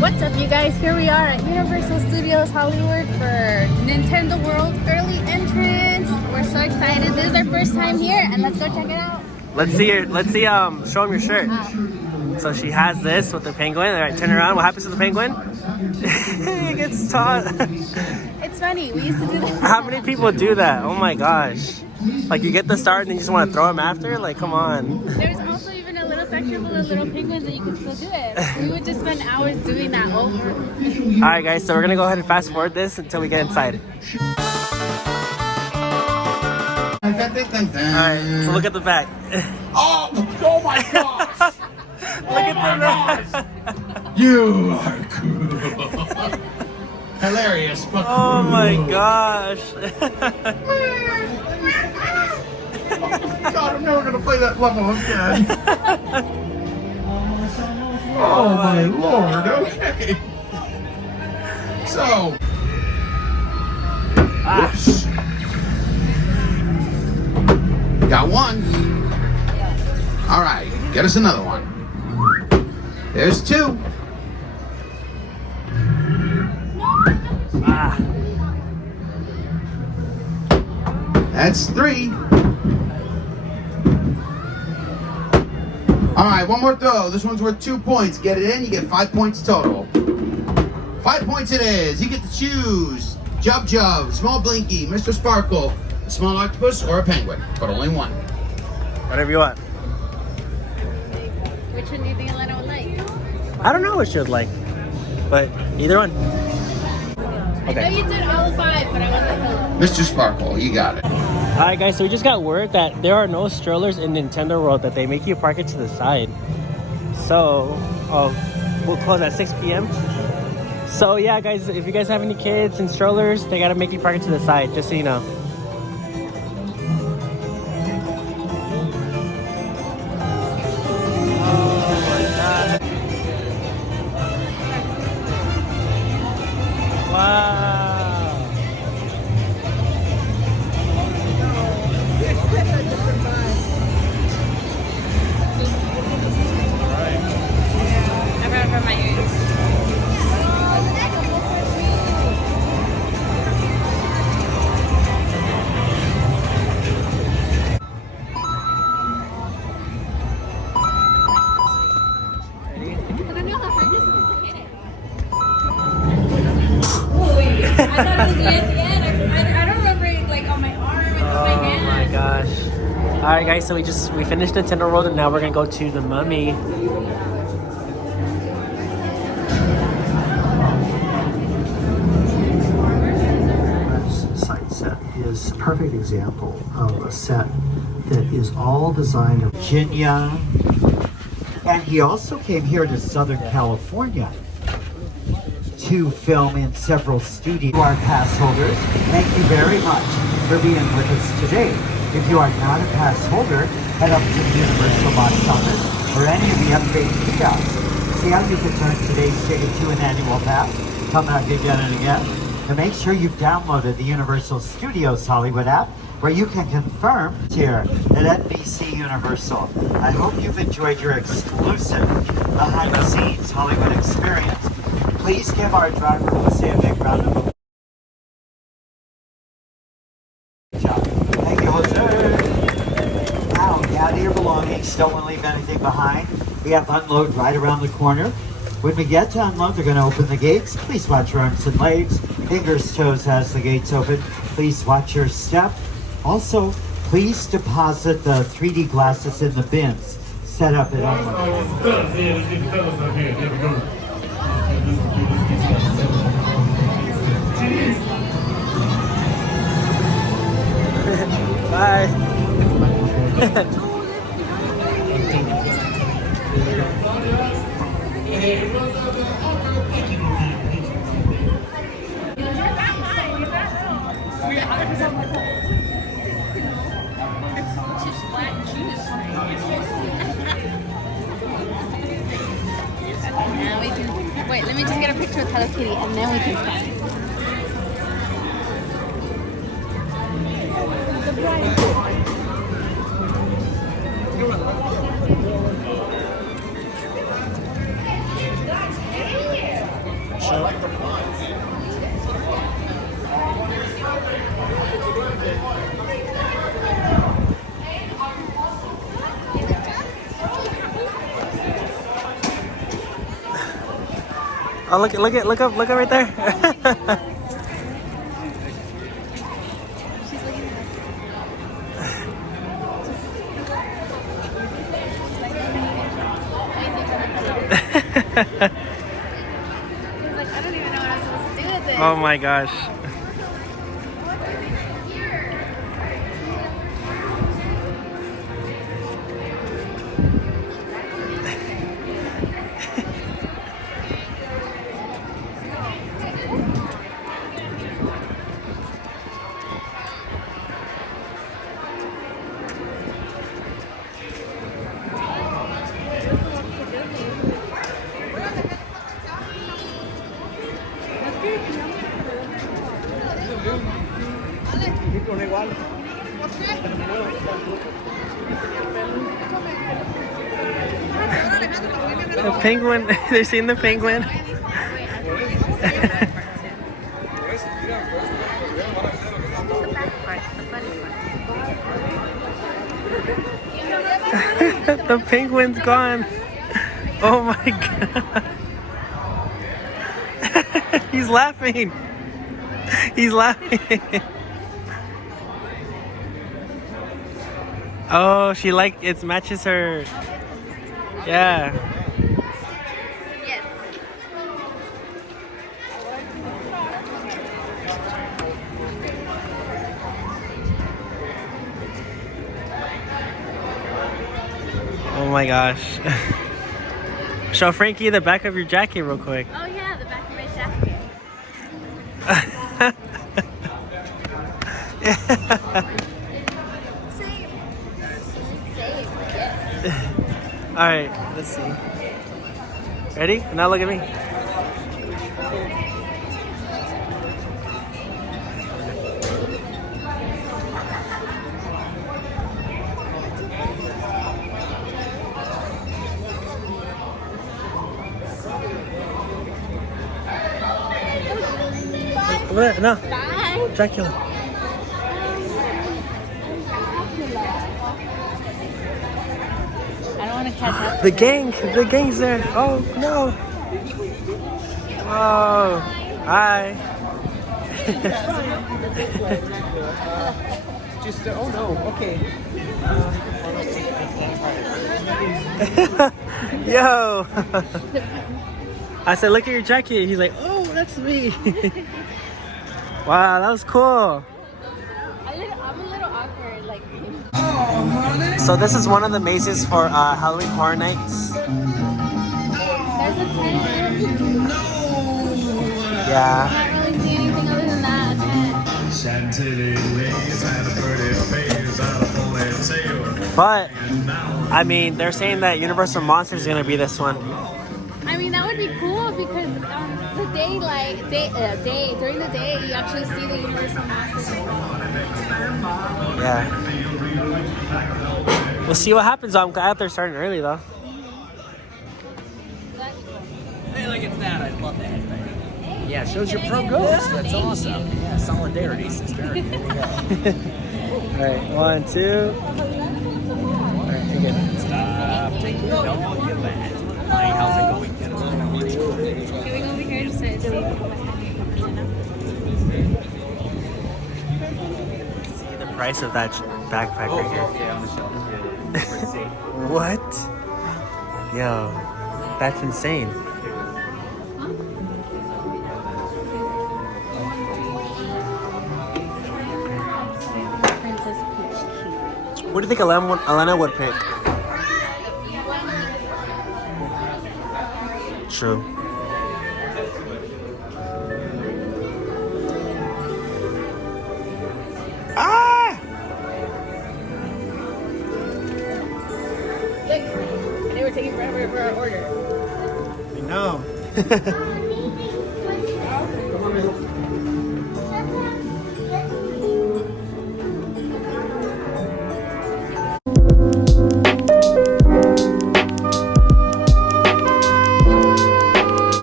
What's up, you guys? Here we are at Universal Studios Hollywood for Nintendo World early entrance. We're so excited. This is our first time here, and let's go check it out. Let's see show him your shirt. So she has this with the penguin. All right, turn around. What happens to the penguin? It gets taught. It's funny. We used to do that. How many people do that? Oh my gosh. Like you get the start and then you just want to throw him after? Like, come on. There's also even a little section full of little penguins that you can still do it. We would just spend hours doing that over. All right, guys. So we're going to go ahead and fast forward this until we get inside. All right, so look at the back. Oh my gosh! Look at the back. You are cool. Hilarious, but Oh my gosh. God, I'm never gonna play that level again. Oh my lord, okay. So, whoops. Got one. All right, get us another one. There's two. That's three. All right, one more throw. This one's worth 2 points. Get it in, you get 5 points total. 5 points it is. You get to choose Jub Jub, Small Blinky, Mr. Sparkle, a small octopus, or a penguin, but only one. Whatever you want. Which one do you think Elena would like? I don't know what she would like, but either one. I know you did all 5, but I want the Mr. Sparkle, you got it. All right, guys, so we just got word that there are no strollers in Nintendo World, that they make you park it to the side. So, we'll close at 6 p.m. So, yeah, guys, if you guys have any kids and strollers, they got to make you park it to the side, just so you know. Alright guys, so we finished Nintendo World and now we're gonna go to the Mummy. This site set is a perfect example of a set that is all designed in Virginia. And he also came here to Southern California to film in several studios. To our pass holders, thank you very much for being with us today. If you are not a pass holder, head up to the Universal box office or any of the upgrade kiosks. See how you can turn today's ticket to an annual pass. Come back again and again. And make sure you've downloaded the Universal Studios Hollywood app, where you can confirm here at NBC Universal. I hope you've enjoyed your exclusive behind-the-scenes Hollywood experience. Please give our driver Jose a big round of applause. Thank you, Jose. Now, gather your belongings. Don't want to leave anything behind. We have unload right around the corner. When we get to unload, they're going to open the gates. Please watch your arms and legs. Fingers, toes as the gates open. Please watch your step. Also, please deposit the 3D glasses in the bins set up at unload. Bye. Now we can, wait, let me just get a picture with Hello Kitty and then we can scan it. show. Oh, look up right there. She's looking at us. He's like, I don't even know what I'm supposed to do with this. Oh my gosh. The penguin, they're seeing the penguin. The penguin's gone. Oh my god. He's laughing. He's laughing. Oh, she it matches her. Yeah. Yes. Oh my gosh. Show Frankie the back of your jacket real quick. Oh yeah, the back of my jacket. Same. Yes. Alright, let's see. Ready? Now look at me. What? No. Bye. Dracula. I don't want to catch up. The gang's there. Oh no. Oh, hi. Just, oh no, okay. Yo. I said, look at your jacket. He's like, oh, that's me. Wow, that was cool. I'm a little awkward, like. So this is one of the mazes for Halloween Horror Nights. There's a tent. Yeah. I can't really see anything other than that tent. But I mean, they're saying that Universal Monsters is gonna be this one. I mean, that would be cool because the day, during the day, you actually see the Universal Monsters as well. Yeah. We'll see what happens. I'm glad they're starting early though. Hey, look at that. I love that. Yeah, shows your pro ghost. That's awesome. Yeah, solidarity, sister. There you go. Alright, 1, 2. Alright, take it. Stop. Take it. Don't get that. Hi, how's it going? Can we go over here just to see? See the price of that backpack right here. What? Yo, that's insane. Princess Peach Key. What do you think Elena would pick? True. Ah! Look, they were taking forever for our order. I know.